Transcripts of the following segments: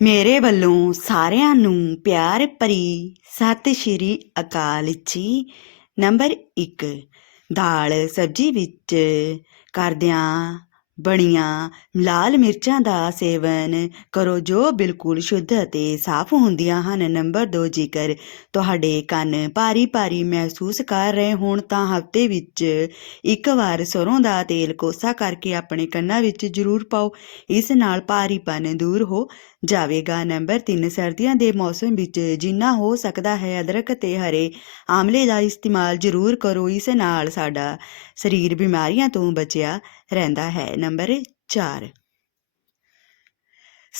ਮੇਰੇ ਵੱਲੋਂ ਸਾਰਿਆਂ ਨੂੰ ਪਿਆਰ ਭਰੀ ਸਤਿ ਸ਼੍ਰੀ ਅਕਾਲ ਜੀ। ਨੰਬਰ 1 ਦਾਲ ਸਬਜ਼ੀ ਵਿੱਚ ਕਰਦਿਆਂ ਬਣੀਆਂ ਲਾਲ ਮਿਰਚਾਂ ਦਾ ਸੇਵਨ ਕਰੋ, ਜੋ ਬਿਲਕੁਲ ਸ਼ੁੱਧ ਅਤੇ ਸਾਫ਼ ਹੁੰਦੀਆਂ ਹਨ। ਨੰਬਰ 2 ਜੇਕਰ ਤੁਹਾਡੇ ਕੰਨ ਭਾਰੀ ਭਾਰੀ ਮਹਿਸੂਸ ਕਰ ਰਹੇ ਹੋਣ, ਤਾਂ ਹਫ਼ਤੇ ਵਿੱਚ ਇੱਕ ਵਾਰ ਸਰੋਂ ਦਾ ਤੇਲ ਕੋਸਾ ਕਰਕੇ ਆਪਣੇ ਕੰਨਾਂ ਵਿੱਚ ਜ਼ਰੂਰ ਪਾਓ। ਇਸ ਨਾਲ ਭਾਰੀਪਨ ਦੂਰ ਹੋ ਜਾਵੇਗਾ। ਨੰਬਰ 3 ਸਰਦੀਆਂ ਦੇ ਮੌਸਮ ਵਿੱਚ ਜਿੰਨਾ ਹੋ ਸਕਦਾ ਹੈ, ਅਦਰਕ ਤੇ ਹਰੇ ਆਮਲੇ ਦਾ ਇਸਤੇਮਾਲ ਜ਼ਰੂਰ ਕਰੋ। ਇਸ ਨਾਲ ਸਾਡਾ ਸਰੀਰ ਬਿਮਾਰੀਆਂ ਤੋਂ ਬਚਿਆ ਰਹਿੰਦਾ ਹੈ। ਨੰਬਰ 4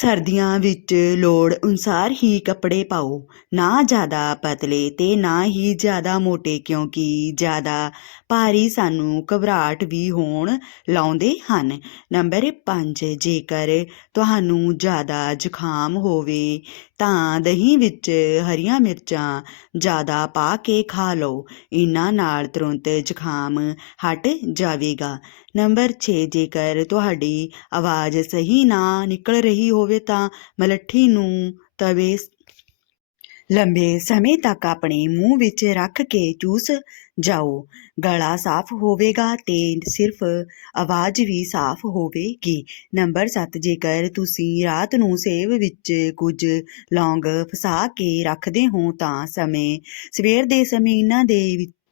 ਸਰਦੀਆਂ ਵਿੱਚ ਲੋੜ ਅਨੁਸਾਰ ਹੀ ਕੱਪੜੇ ਪਾਓ। ਨਾ ਜ਼ਿਆਦਾ ਪਤਲੇ ਤੇ ਨਾ ਹੀ ਜ਼ਿਆਦਾ ਮੋਟੇ, ਕਿਉਂਕਿ ਜ਼ਿਆਦਾ ਭਾਰੀ ਸਾਨੂੰ ਘਬਰਾਹਟ ਵੀ ਹੋਣ ਲਾਉਂਦੇ ਹਨ। ਨੰਬਰ 5 ਜੇਕਰ ਤੁਹਾਨੂੰ ਜ਼ਿਆਦਾ ਜ਼ੁਕਾਮ ਹੋਵੇ, ਤਾਂ ਦਹੀਂ ਵਿੱਚ ਹਰੀਆਂ ਮਿਰਚਾਂ ਜ਼ਿਆਦਾ ਪਾ ਕੇ ਖਾ ਲਓ। ਇਹਨਾਂ ਨਾਲ ਤੁਰੰਤ ਜ਼ੁਕਾਮ ਹਟ ਜਾਵੇਗਾ। ਨੰਬਰ 6 ਜੇਕਰ ਤੁਹਾਡੀ ਆਵਾਜ਼ ਸਹੀ ਨਾ ਨਿਕਲ ਰਹੀ ਹੋਵੇ ਤਾਂ ਮਲੱਠੀ ਨੂੰ ਤਵੇ ਲੰਬੇ ਸਮੇਂ ਤੱਕ ਆਪਣੇ ਮੂੰਹ ਵਿੱਚ ਰੱਖ ਕੇ ਚੂਸ ਜਾਓ। ਗਲਾ ਸਾਫ਼ ਹੋਵੇਗਾ ਤੇ ਸਿਰਫ ਆਵਾਜ਼ ਵੀ ਸਾਫ਼ ਹੋਵੇਗੀ। ਨੰਬਰ 7 ਜੇਕਰ ਤੁਸੀਂ ਰਾਤ ਨੂੰ ਸੇਬ ਵਿੱਚ ਕੁਝ ਲੌਂਗ ਫਸਾ ਕੇ ਰੱਖਦੇ ਹੋ ਤਾਂ ਸਮੇਂ, ਸਵੇਰ ਦੇ ਸਮੇਂ ਇਹਨਾਂ ਦੇ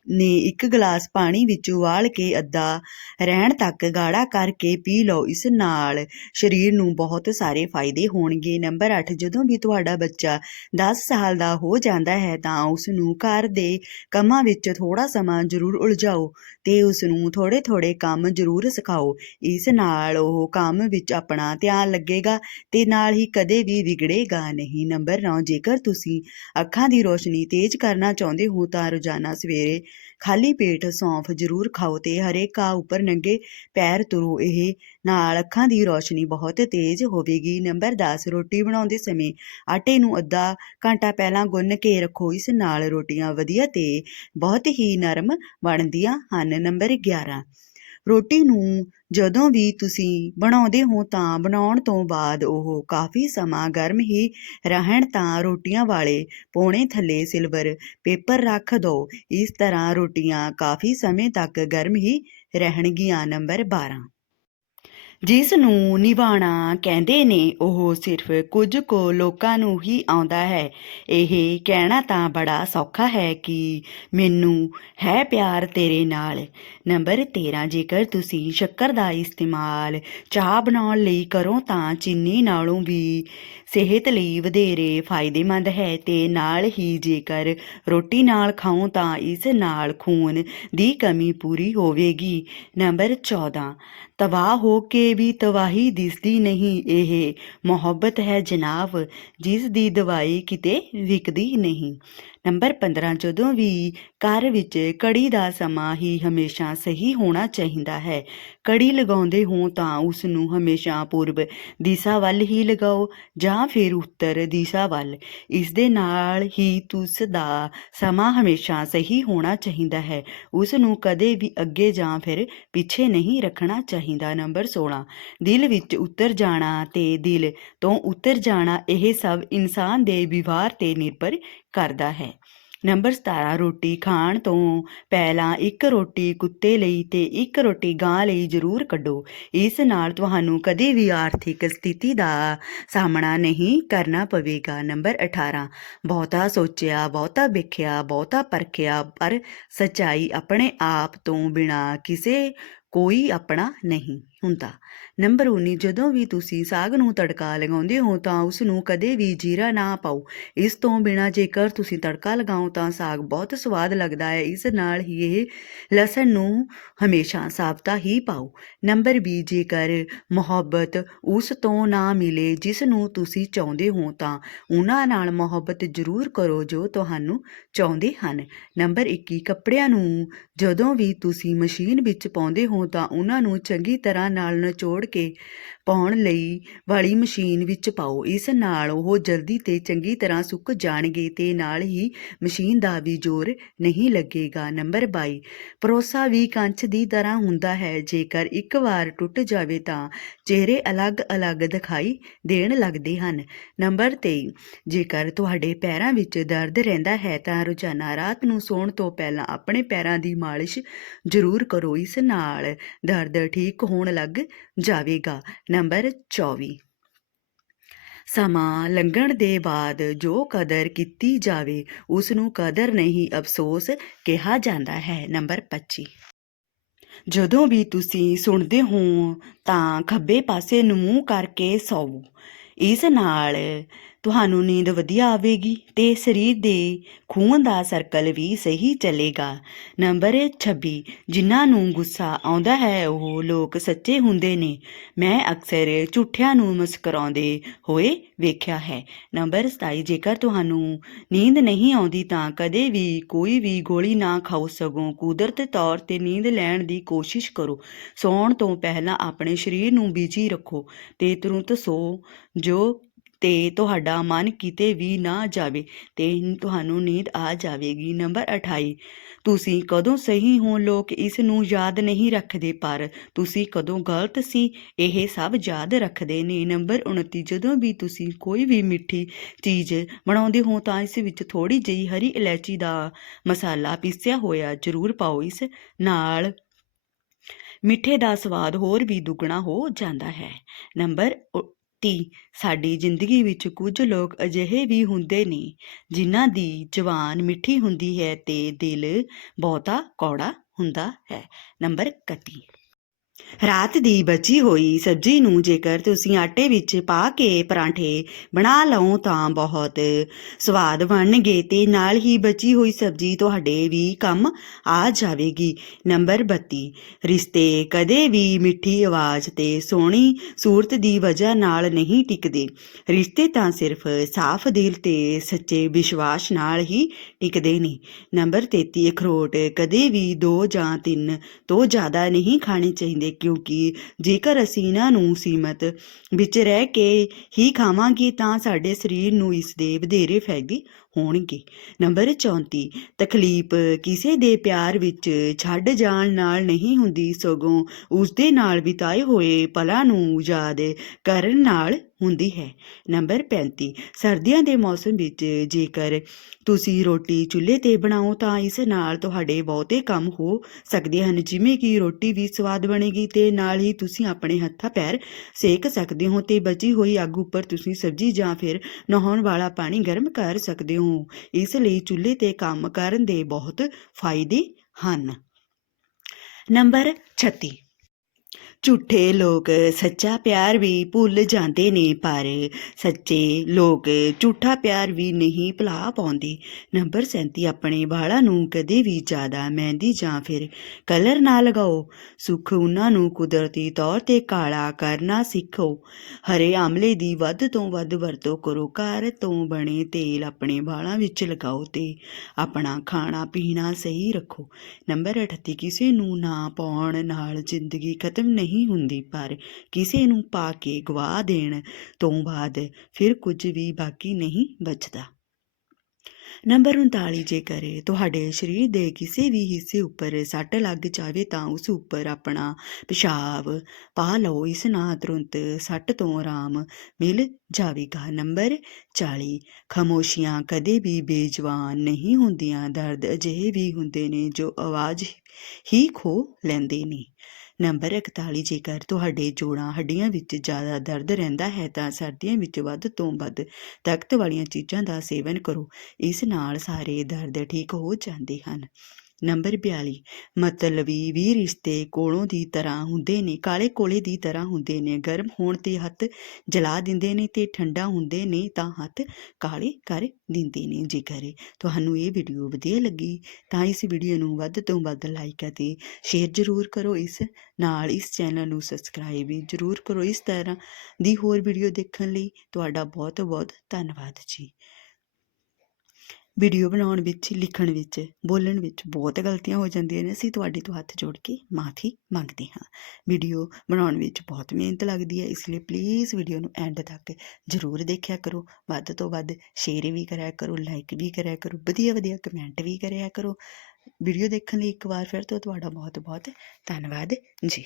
ਨੇ ਇੱਕ ਗਲਾਸ ਪਾਣੀ ਵਿੱਚ ਉਬਾਲ ਕੇ ਅੱਧਾ ਰਹਿਣ ਤੱਕ ਗਾੜਾ ਕਰਕੇ ਪੀ ਲਓ। ਇਸ ਨਾਲ ਸਰੀਰ ਨੂੰ ਬਹੁਤ ਸਾਰੇ ਫਾਇਦੇ ਹੋਣਗੇ। ਨੰਬਰ 8 ਜਦੋਂ ਵੀ ਤੁਹਾਡਾ ਬੱਚਾ 10 ਸਾਲ ਦਾ ਹੋ ਜਾਂਦਾ ਹੈ ਤਾਂ ਉਸ ਨੂੰ ਘਰ ਦੇ ਕੰਮਾਂ ਵਿੱਚ ਥੋੜਾ ਸਮਾਂ ਜ਼ਰੂਰ ਉਲਝਾਓ ਤੇ ਉਸ ਨੂੰ ਥੋੜੇ ਥੋੜੇ ਕੰਮ ਜ਼ਰੂਰ ਸਿਖਾਓ। ਇਸ ਨਾਲ ਉਹ ਕੰਮ ਵਿੱਚ ਆਪਣਾ ਧਿਆਨ ਲੱਗੇਗਾ ਤੇ ਨਾਲ ਹੀ ਕਦੇ ਵੀ ਵਿਗੜੇਗਾ ਨਹੀਂ। ਨੰਬਰ 9 ਜੇਕਰ ਤੁਸੀਂ ਅੱਖਾਂ ਦੀ ਰੋਸ਼ਨੀ ਤੇਜ਼ ਕਰਨਾ ਚਾਹੁੰਦੇ ਹੋ ਤਾਂ ਰੋਜ਼ਾਨਾ ਸਵੇਰੇ ਖਾਲੀ ਪੇਟ ਸੌਂਫ ਜ਼ਰੂਰ ਖਾਓ ਤੇ ਹਰੇ ਘਾਹ ਉੱਪਰ ਨੰਗੇ ਪੈਰ ਤੁਰੋ, ਇਹ ਨਾਲ ਅੱਖਾਂ ਦੀ ਰੌਸ਼ਨੀ ਬਹੁਤ ਤੇਜ਼ ਹੋਵੇਗੀ। ਨੰਬਰ 10 ਰੋਟੀ ਬਣਾਉਂਦੇ ਸਮੇਂ ਆਟੇ ਨੂੰ ਅੱਧਾ ਘੰਟਾ ਪਹਿਲਾਂ ਗੁੰਨ ਕੇ ਰੱਖੋ। ਇਸ ਨਾਲ ਰੋਟੀਆਂ ਵਧੀਆ ਤੇ ਬਹੁਤ ਹੀ ਨਰਮ ਬਣਦੀਆਂ ਹਨ। ਨੰਬਰ 11 ਰੋਟੀ ਨੂੰ ਜਦੋਂ ਵੀ ਤੁਸੀਂ ਬਣਾਉਂਦੇ ਹੋ ਤਾਂ ਬਣਾਉਣ ਤੋਂ ਬਾਅਦ ਉਹ ਕਾਫੀ ਸਮਾਂ ਗਰਮ ਹੀ ਰਹਿਣ ਤਾਂ ਰੋਟੀਆਂ ਵਾਲੇ ਪੋਣੇ ਥੱਲੇ ਸਿਲਵਰ ਪੇਪਰ ਰੱਖ ਦਿਓ ਇਸ ਤਰ੍ਹਾਂ ਰੋਟੀਆਂ ਕਾਫੀ ਸਮੇਂ ਤੱਕ ਗਰਮ ਹੀ ਰਹਿਣਗੀਆਂ। ਨੰਬਰ 12 ਜਿਸ ਨੂੰ ਨਿਭਾਣਾ ਕਹਿੰਦੇ ਨੇ, ਉਹ ਸਿਰਫ ਕੁਝ ਕੁ ਲੋਕਾਂ ਨੂੰ ਹੀ ਆਉਂਦਾ ਹੈ। ਇਹ ਕਹਿਣਾ ਤਾਂ ਬੜਾ ਸੌਖਾ ਹੈ ਕਿ ਮੈਨੂੰ ਹੈ ਪਿਆਰ ਤੇਰੇ ਨਾਲ। ਨੰਬਰ 13 ਜੇਕਰ ਤੁਸੀਂ ਸ਼ੱਕਰ ਦਾ ਇਸਤੇਮਾਲ ਚਾਹ ਬਣਾਉਣ ਲਈ ਕਰੋ ਤਾਂ ਚੀਨੀ ਨਾਲੋਂ ਵੀ ਸਿਹਤ ਲਈ ਵਧੇਰੇ ਫਾਇਦੇਮੰਦ ਹੈ ਤੇ ਨਾਲ ਹੀ ਜੇਕਰ ਰੋਟੀ ਨਾਲ ਖਾਓ ਤਾਂ ਇਸ ਨਾਲ ਖੂਨ ਦੀ ਕਮੀ ਪੂਰੀ ਹੋਵੇਗੀ। ਨੰਬਰ 14 ਤਬਾਹ ਹੋ ਕੇ ਵੀ ਤਬਾਹੀ ਦਿਸਦੀ ਨਹੀਂ, ਇਹ ਮੁਹੱਬਤ ਹੈ ਜਨਾਬ, ਜਿਸ ਦੀ ਦਵਾਈ ਕਿਤੇ ਵਿਕਦੀ ਨਹੀਂ। ਨੰਬਰ 15 ਜਦੋਂ ਵੀ ਘਰ ਵਿੱਚ ਕੜੀ ਦਾ ਸਮਾਂ ਹੀ ਹਮੇਸ਼ਾ ਸਹੀ ਹੋਣਾ ਚਾਹੀਦਾ ਹੈ। ਕੜੀ ਲਗਾਉਂਦੇ ਹੋ ਤਾਂ ਉਸ ਨੂੰ ਹਮੇਸ਼ਾ ਪੂਰਬ ਦਿਸ਼ਾ ਵੱਲ ਹੀ ਲਗਾਓ ਜਾਂ ਫਿਰ ਉੱਤਰ ਦਿਸ਼ਾ ਵੱਲ। ਇਸ ਦੇ ਨਾਲ ਹੀ ਤੁਸ ਦਾ ਸਮਾਂ ਹਮੇਸ਼ਾ ਸਹੀ ਹੋਣਾ ਚਾਹੀਦਾ ਹੈ। ਉਸ ਨੂੰ ਕਦੇ ਵੀ ਅੱਗੇ ਜਾਂ ਫਿਰ ਪਿੱਛੇ ਨਹੀਂ ਰੱਖਣਾ ਚਾਹੀਦਾ। ਨੰਬਰ 16 ਦਿਲ ਵਿੱਚ ਉੱਤਰ ਜਾਣਾ ਤੇ ਦਿਲ ਤੋਂ ਉੱਤਰ ਜਾਣਾ ਇਹ ਸਭ ਇਨਸਾਨ ਦੇ ਵਿਵਹਾਰ ਤੇ ਨਿਰਭਰ ਕਰਦਾ ਹੈ। ਨੰਬਰ 17 ਰੋਟੀ ਖਾਣ ਤੋਂ ਪਹਿਲਾਂ ਇੱਕ ਰੋਟੀ ਕੁੱਤੇ ਲਈ ਤੇ ਇੱਕ ਰੋਟੀ ਗਾਂ ਲਈ ਜ਼ਰੂਰ ਕੱਢੋ। ਇਸ ਨਾਲ ਤੁਹਾਨੂੰ ਕਦੇ ਵੀ ਆਰਥਿਕ ਸਥਿਤੀ ਦਾ ਸਾਹਮਣਾ ਨਹੀਂ ਕਰਨਾ ਪਵੇਗਾ। ਨੰਬਰ 18 ਬਹੁਤਾ ਸੋਚਿਆ, ਬਹੁਤਾ ਵੇਖਿਆ, ਬਹੁਤਾ ਪਰਖਿਆ, ਪਰ ਸੱਚਾਈ ਆਪਣੇ ਆਪ ਤੋਂ ਬਿਨਾ ਕਿਸੇ ਕੋਈ ਆਪਣਾ ਨਹੀਂ। ਹੁੰਦਾ। ਨੰਬਰ 19 ਜਦੋਂ ਵੀ ਤੁਸੀਂ ਸਾਗ ਨੂੰ ਤੜਕਾ ਲਗਾਉਂਦੇ ਹੋ ਤਾਂ ਉਸ ਨੂੰ ਕਦੇ ਵੀ ਜੀਰਾ ਨਾ ਪਾਓ। ਇਸ ਤੋਂ ਬਿਨਾ ਜੇਕਰ ਤੁਸੀਂ ਤੜਕਾ ਲਗਾਓ ਤਾਂ ਸਾਗ ਬਹੁਤ ਸਵਾਦ ਲੱਗਦਾ ਹੈ। ਇਸ ਨਾਲ ਹੀ ਇਹ ਲਸਣ ਨੂੰ ਹਮੇਸ਼ਾ ਸਾਬਤਾ ਹੀ ਪਾਓ। ਨੰਬਰ 20 ਜੇਕਰ ਮੁਹੱਬਤ ਉਸ ਤੋਂ ਨਾ ਮਿਲੇ ਜਿਸ ਨੂੰ ਤੁਸੀਂ ਚਾਹੁੰਦੇ ਹੋ ਤਾਂ ਉਹਨਾਂ ਨਾਲ ਮੁਹੱਬਤ ਜ਼ਰੂਰ ਕਰੋ ਜੋ ਤੁਹਾਨੂੰ ਚਾਹੁੰਦੇ ਹਨ। ਨੰਬਰ 21 ਕੱਪੜਿਆਂ ਨੂੰ ਜਦੋਂ ਵੀ ਤੁਸੀਂ ਮਸ਼ੀਨ ਵਿੱਚ ਪਾਉਂਦੇ ਹੋ ਤਾਂ ਉਹਨਾਂ ਨੂੰ ਚੰਗੀ ਤਰ੍ਹਾਂ ਨਾਲ ਨਿਚੋੜ ਕੇ ਪਾਉਣ ਲਈ ਵਾਲੀ ਮਸ਼ੀਨ ਵਿੱਚ ਪਾਓ। ਇਸ ਨਾਲ ਉਹ ਜਲਦੀ ਤੇ ਚੰਗੀ ਤਰ੍ਹਾਂ ਸੁੱਕ ਜਾਣਗੇ ਤੇ ਨਾਲ ਹੀ ਮਸ਼ੀਨ ਦਾ ਵੀ ਜ਼ੋਰ ਨਹੀਂ ਲੱਗੇਗਾ। ਨੰਬਰ 22 ਭਰੋਸਾ ਵੀ ਕੰਚ ਦੀ ਤਰ੍ਹਾਂ ਹੁੰਦਾ ਹੈ। ਜੇਕਰ ਇੱਕ ਵਾਰ ਟੁੱਟ ਜਾਵੇ ਤਾਂ ਚਿਹਰੇ ਅਲੱਗ-ਅਲੱਗ ਦਿਖਾਈ ਦੇਣ ਲੱਗਦੇ ਹਨ। ਨੰਬਰ 23 ਜੇਕਰ ਤੁਹਾਡੇ ਪੈਰਾਂ ਵਿੱਚ ਦਰਦ ਰਹਿੰਦਾ ਹੈ ਤਾਂ ਰੋਜ਼ਾਨਾ ਰਾਤ ਨੂੰ ਸੌਣ ਤੋਂ ਪਹਿਲਾਂ ਆਪਣੇ ਪੈਰਾਂ ਦੀ ਮਾਲਿਸ਼ ਜ਼ਰੂਰ ਕਰੋ। ਇਸ ਨਾਲ ਦਰਦ ਠੀਕ ਹੋਣ ਲੱਗ ਜਾਵੇਗਾ। ਨੰਬਰ 24 ਸਮਾਂ ਲੰਘਣ ਦੇ ਬਾਅਦ ਜੋ ਕਦਰ ਕੀਤੀ ਜਾਵੇ ਉਸ ਨੂੰ ਕਦਰ ਨਹੀਂ ਅਫਸੋਸ ਕਿਹਾ ਜਾਂਦਾ ਹੈ। ਨੰਬਰ 25 ਜਦੋਂ ਵੀ ਤੁਸੀਂ ਸੁਣਦੇ ਹੋ ਤਾਂ ਖੱਬੇ ਪਾਸੇ ਨੂੰ ਮੂੰਹ ਕਰਕੇ ਸੌਵੋ। ਇਸ ਨਾਲ ਤੁਹਾਨੂੰ ਨੀਂਦ ਵਧੀਆ ਆਵੇਗੀ ਤੇ ਸਰੀਰ ਦੇ ਖੂਨ ਦਾ ਸਰਕਲ ਵੀ ਸਹੀ ਚੱਲੇਗਾ। ਨੰਬਰ 26 ਜਿਨ੍ਹਾਂ ਨੂੰ ਗੁੱਸਾ ਆਉਂਦਾ ਹੈ, ਉਹ ਲੋਕ ਸੱਚੇ ਹੁੰਦੇ ਨੇ। ਮੈਂ ਅਕਸਰ ਝੂਠਿਆਂ ਨੂੰ ਮੁਸਕਰਾਉਂਦੇ ਹੋਏ ਵੇਖਿਆ ਹੈ। ਨੰਬਰ 27 ਜੇਕਰ ਤੁਹਾਨੂੰ ਨੀਂਦ ਨਹੀਂ ਆਉਂਦੀ ਤਾਂ ਕਦੇ ਵੀ ਕੋਈ ਵੀ ਗੋਲੀ ਨਾ ਖਾਓ, ਸਗੋਂ ਕੁਦਰਤ ਤੌਰ ਤੇ ਨੀਂਦ ਲੈਣ ਦੀ ਕੋਸ਼ਿਸ਼ ਕਰੋ। ਸੌਣ ਤੋਂ ਪਹਿਲਾਂ ਆਪਣੇ ਸਰੀਰ ਨੂੰ ਬਿਜ਼ੀ ਰੱਖੋ ਤੇ ਤੁਰੰਤ ਸੋ। ਜੋ ਤੇ ਤੁਹਾਡਾ ਮਨ ਕਿਤੇ ਵੀ ਨਾ ਜਾਵੇ ਤੇ ਤੁਹਾਨੂੰ ਨੀਂਦ ਆ ਜਾਵੇਗੀ। ਨੰਬਰ 28 ਤੁਸੀਂ ਕਦੋਂ ਸਹੀ ਹੋ? ਲੋਕ ਇਸ ਨੂੰ ਯਾਦ ਨਹੀਂ ਰੱਖਦੇ, ਪਰ ਤੁਸੀਂ ਕਦੋਂ ਗਲਤ ਸੀ? ਇਹ ਸਭ ਯਾਦ ਰੱਖਦੇ ਨੇ। ਨੰਬਰ 29 ਜਦੋਂ ਵੀ ਤੁਸੀਂ ਕੋਈ ਵੀ ਮਿੱਠੀ ਚੀਜ਼ ਬਣਾਉਂਦੇ ਹੋ, ਤਾਂ ਇਸ ਵਿੱਚ ਥੋੜੀ ਜਿਹੀ ਹਰੀ ਇਲਾਇਚੀ ਦਾ ਮਸਾਲਾ ਪੀਸਿਆ ਹੋਇਆ ਜ਼ਰੂਰ ਪਾਓ। ਇਸ ਨਾਲ ਮਿੱਠੇ ਦਾ ਸਵਾਦ ਹੋਰ ਵੀ ਦੁੱਗਣਾ ਹੋ ਜਾਂਦਾ ਹੈ। ਨੰਬਰ 30 ਸਾਡੀ ਜ਼ਿੰਦਗੀ ਵਿੱਚ ਕੁਝ ਲੋਕ ਅਜਿਹੇ ਵੀ ਹੁੰਦੇ ਨੇ, ਜਿਨ੍ਹਾਂ ਦੀ ਜ਼ੁਬਾਨ ਮਿੱਠੀ ਹੁੰਦੀ ਹੈ ਤੇ ਦਿਲ ਬਹੁਤਾ ਕੌੜਾ ਹੁੰਦਾ ਹੈ। ਨੰਬਰ 31 ਰਾਤ ਦੀ ਬਚੀ ਹੋਈ ਸਬਜ਼ੀ ਨੂੰ ਜੇਕਰ ਤੁਸੀਂ ਆਟੇ ਵਿੱਚ ਪਾ ਕੇ ਪਰਾਂਠੇ ਬਣਾ ਲਓ ਤਾਂ ਬਹੁਤ ਸਵਾਦ ਬਣਨਗੇ ਤੇ ਨਾਲ ਹੀ ਬਚੀ ਹੋਈ ਸਬਜ਼ੀ ਤੁਹਾਡੇ ਵੀ ਕੰਮ ਆ ਜਾਵੇਗੀ। ਨੰਬਰ 32 ਰਿਸ਼ਤੇ ਕਦੇ ਵੀ ਮਿੱਠੀ ਆਵਾਜ਼ ਤੇ ਸੋਹਣੀ ਸੂਰਤ ਦੀ ਵਜ੍ਹਾ ਨਾਲ ਨਹੀਂ ਟਿਕਦੇ। ਰਿਸ਼ਤੇ ਤਾਂ ਸਿਰਫ ਸਾਫ਼ ਦਿਲ ਤੇ ਸੱਚੇ ਵਿਸ਼ਵਾਸ ਨਾਲ ਹੀ ਟਿਕਦੇ ਨੇ। ਨੰਬਰ 33 ਅਖਰੋਟ ਕਦੇ ਵੀ ਦੋ ਜਾਂ ਤਿੰਨ ਤੋਂ ਜ਼ਿਆਦਾ ਨਹੀਂ ਖਾਣੇ ਚਾਹੀਦੇ। ਕਿਉਂਕਿ ਜੇਕਰ ਅਸੀਂ ਇਹਨਾਂ ਨੂੰ ਸੀਮਤ ਵਿੱਚ ਰਹਿ ਕੇ ਹੀ ਖਾਵਾਂਗੇ ਤਾਂ ਸਾਡੇ ਸਰੀਰ ਨੂੰ ਇਸ ਦੇ ਵਧੇਰੇ ਫਾਇਦੇ ਹੋਣਗੇ। ਨੰਬਰ 34 ਤਕਲੀਫ ਕਿਸੇ ਦੇ ਪਿਆਰ ਵਿੱਚ ਛੱਡ ਜਾਣ ਨਾਲ ਨਹੀਂ ਹੁੰਦੀ, ਸਗੋਂ ਉਸ ਦੇ ਨਾਲ ਬਿਤਾਏ ਹੋਏ ਪਲਾਂ ਨੂੰ ਯਾਦ ਕਰਨ ਨਾਲ ਹੁੰਦੀ ਹੈ। ਨੰਬਰ 35 ਸਰਦੀਆਂ ਦੇ ਮੌਸਮ ਵਿੱਚ ਜੇਕਰ ਤੁਸੀਂ ਰੋਟੀ ਚੁੱਲ੍ਹੇ ਤੇ ਬਣਾਓ ਤਾਂ ਇਸ ਨਾਲ ਤੁਹਾਡੇ ਬਹੁਤੇ ਕੰਮ ਹੋ ਸਕਦੇ ਹਨ, ਜਿਵੇਂ ਕਿ ਰੋਟੀ ਵੀ ਸਵਾਦ ਬਣੇਗੀ ਤੇ ਨਾਲ ਹੀ ਤੁਸੀਂ ਆਪਣੇ ਹੱਥਾਂ ਪੈਰ ਸੇਕ ਸਕਦੇ ਹੋ ਤੇ ਬਚੀ ਹੋਈ ਅੱਗ ਉੱਪਰ ਤੁਸੀਂ ਸਬਜ਼ੀ ਜਾਂ ਫਿਰ ਨਹਾਉਣ ਵਾਲਾ ਪਾਣੀ ਗਰਮ ਕਰ ਸਕਦੇ ਹੋ। ਇਸ ਲਈ ਚੁੱਲ੍ਹੇ ਤੇ ਕੰਮ ਕਰਨ ਦੇ ਬਹੁਤ ਫਾਇਦੇ ਹਨ। ਨੰਬਰ 36 ਝੂਠੇ ਲੋਕ ਸੱਚਾ ਪਿਆਰ ਵੀ ਭੁੱਲ ਜਾਂਦੇ ਨੇ, ਪਰ ਸੱਚੇ ਲੋਕ ਝੂਠਾ ਪਿਆਰ ਵੀ ਨਹੀਂ ਭੁਲਾ ਪਾਉਂਦੇ। ਨੰਬਰ 37 ਆਪਣੇ ਵਾਲਾਂ ਨੂੰ ਕਦੇ ਵੀ ਜ਼ਿਆਦਾ ਮਹਿੰਦੀ ਜਾਂ ਫਿਰ ਕਲਰ ਨਾ ਲਗਾਓ। ਸੁੱਖ ਉਹਨਾਂ ਨੂੰ ਕੁਦਰਤੀ ਤੌਰ ਤੇ ਕਾਲਾ ਕਰਨਾ ਸਿੱਖੋ। ਹਰੇ ਆਮਲੇ ਦੀ ਵੱਧ ਤੋਂ ਵੱਧ ਵਰਤੋਂ ਕਰੋ। ਘਰ ਤੋਂ ਬਣੇ ਤੇਲ ਆਪਣੇ ਵਾਲਾਂ ਵਿੱਚ ਲਗਾਓ ਤੇ ਆਪਣਾ ਖਾਣਾ ਪੀਣਾ ਸਹੀ ਰੱਖੋ। ਨੰਬਰ 38 ਕਿਸੇ ਨੂੰ ਨਾ ਪਾਉਣ ਨਾਲ ਜ਼ਿੰਦਗੀ ਖਤਮ ਨਹੀਂ ਹੁੰਦੀ, ਪਰ ਕਿਸੇ ਨੂੰ ਪਾ ਕੇ ਗਵਾ ਦੇਣ ਤੋਂ ਬਾਅਦ ਫਿਰ ਕੁਝ ਵੀ ਬਾਕੀ ਨਹੀਂ ਬਚਦਾ। ਨੰਬਰ 39 ਜੇਕਰ ਤੁਹਾਡੇ ਸਰੀਰ ਦੇ ਕਿਸੇ ਵੀ ਹਿੱਸੇ ਉੱਪਰ ਸੱਟ ਲੱਗ ਜਾਵੇ ਤਾਂ ਉਸ ਉੱਪਰ ਆਪਣਾ ਪਿਸ਼ਾਬ ਪਾ ਲਓ। ਇਸ ਨਾਲ ਤੁਰੰਤ ਸੱਟ ਤੋਂ ਆਰਾਮ ਮਿਲ ਜਾਵੇਗਾ। ਨੰਬਰ 40 ਖਾਮੋਸ਼ੀਆਂ ਕਦੇ ਵੀ ਬੇਜਵਾਨ ਨਹੀਂ ਹੁੰਦੀਆਂ। ਦਰਦ ਅਜਿਹੇ ਵੀ ਹੁੰਦੇ ਨੇ ਜੋ ਆਵਾਜ਼ ਹੀ ਖੋ ਲੈਂਦੇ ਨੇ। ਨੰਬਰ 41 ਜੇਕਰ ਤੁਹਾਡੇ ਜੋੜਾਂ ਹੱਡੀਆਂ ਵਿੱਚ ਜ਼ਿਆਦਾ ਦਰਦ ਰਹਿੰਦਾ ਹੈ ਤਾਂ ਸਰਦੀਆਂ ਵਿੱਚ ਵੱਧ ਤੋਂ ਵੱਧ ਤਾਕਤ ਵਾਲੀਆਂ ਚੀਜ਼ਾਂ ਦਾ ਸੇਵਨ ਕਰੋ। ਇਸ ਨਾਲ ਸਾਰੇ ਦਰਦ ਠੀਕ ਹੋ ਜਾਂਦੇ ਹਨ। ਨੰਬਰ 42 ਮਤਲਬੀ ਵੀ ਰਿਸ਼ਤੇ ਕੋਲੋਂ ਦੀ ਤਰ੍ਹਾਂ ਹੁੰਦੇ ਨੇ, ਕਾਲੇ ਕੋਲੇ ਦੀ ਤਰ੍ਹਾਂ ਹੁੰਦੇ ਨੇ। ਗਰਮ ਹੋਣ ਤੇ ਹੱਥ ਜਲਾ ਦਿੰਦੇ ਨੇ ਤੇ ਠੰਡਾ ਹੁੰਦੇ ਨੇ ਤਾਂ ਹੱਥ ਕਾਲੇ ਕਰ ਦਿੰਦੇ ਨੇ ਜੇਕਰ ਤੁਹਾਨੂੰ ਇਹ ਵੀਡੀਓ ਵਧੀਆ ਲੱਗੀ ਤਾਂ ਇਸ ਵੀਡੀਓ ਨੂੰ ਵੱਧ ਤੋਂ ਵੱਧ ਲਾਈਕ ਅਤੇ ਸ਼ੇਅਰ ਜ਼ਰੂਰ ਕਰੋ। ਇਸ ਨਾਲ ਇਸ ਚੈਨਲ ਨੂੰ ਸਬਸਕ੍ਰਾਈਬ ਵੀ ਜ਼ਰੂਰ ਕਰੋ। ਇਸ ਤਰ੍ਹਾਂ ਦੀ ਹੋਰ ਵੀਡੀਓ ਦੇਖਣ ਲਈ ਤੁਹਾਡਾ ਬਹੁਤ ਬਹੁਤ ਧੰਨਵਾਦ ਜੀ। ਵੀਡੀਓ ਬਣਾਉਣ ਵਿੱਚ, ਲਿਖਣ ਵਿੱਚ, ਬੋਲਣ ਵਿੱਚ ਬਹੁਤ ਗਲਤੀਆਂ ਹੋ ਜਾਂਦੀਆਂ ਨੇ। ਅਸੀਂ ਤੁਹਾਡੇ ਤੋਂ ਹੱਥ ਜੋੜ ਕੇ ਮਾਫੀ ਮੰਗਦੇ ਹਾਂ। ਵੀਡੀਓ ਬਣਾਉਣ ਵਿੱਚ ਬਹੁਤ ਮਿਹਨਤ ਲੱਗਦੀ ਹੈ, ਇਸ ਲਈ ਪਲੀਜ਼ ਵੀਡੀਓ ਨੂੰ ਐਂਡ ਤੱਕ ਜ਼ਰੂਰ ਦੇਖਿਆ ਕਰੋ। ਵੱਧ ਤੋਂ ਵੱਧ ਸ਼ੇਅਰ ਵੀ ਕਰਿਆ ਕਰੋ ਲਾਈਕ ਵੀ ਕਰਿਆ ਕਰੋ, ਵਧੀਆ ਵਧੀਆ ਕਮੈਂਟ ਵੀ ਕਰਿਆ ਕਰੋ। ਵੀਡੀਓ ਦੇਖਣ ਲਈ ਇੱਕ ਵਾਰ ਫਿਰ ਤੋਂ ਤੁਹਾਡਾ ਬਹੁਤ ਬਹੁਤ ਧੰਨਵਾਦ ਜੀ।